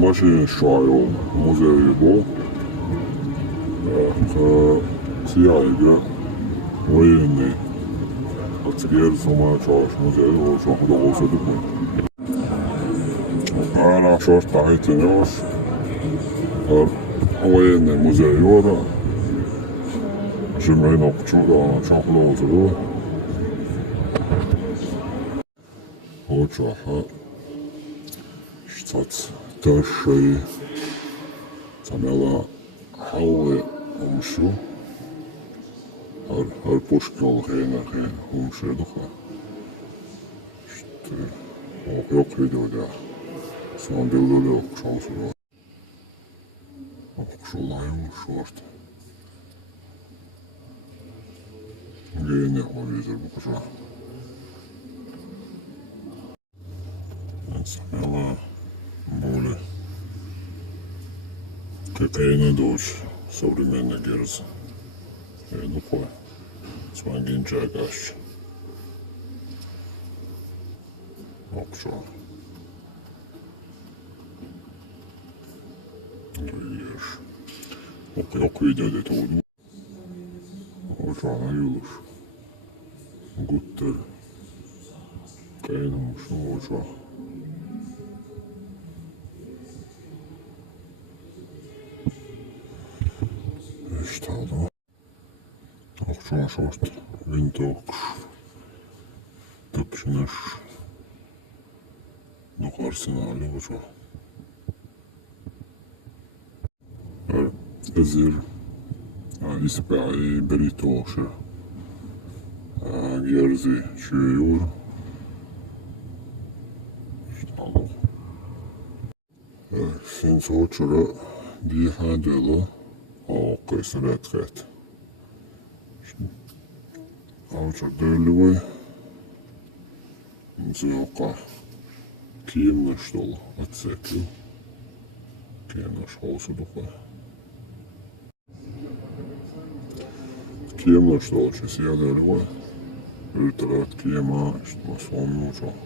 машин show muzeyi bu. Siyahıga военный. Asker Soma Çavuş Muzeyi o çok da olsa da bu. Ana şort tahitiniyor. Военный музей ора. Жемейно чудо чапло озеро. Очаха. Штат Ташей. Самела Хауэ умшу. Har Pushkal heen umşirduqa. İşte yok videoda. Son bildirdi okşalısı var. Okşalayım şort. Gene havizir bu kuşa. Samela более какая дочь современная герца. Я думаю, свангин чагаш. Окшо. Видишь. Yok videoda to'g'ri. O'shani yulush. Gutter. Qaynim shu o'sha. İşte oldu. Okçuğa şort. Vintoks. Töpşünüş. Nuk arsenali o'sha. Ezir. İspayi Beritoşa. Gerzi çüyor. İşte oldu. Sen soğuçura bir hadeli. Okej, så det är rätt. Avcak döllü var. Så åka kiemnaş dolu. Atsekli. Kiemnaş olsa da var. Kiemnaş dolu. Şey siyah döllü var. Ülterat kiema işte son olacak.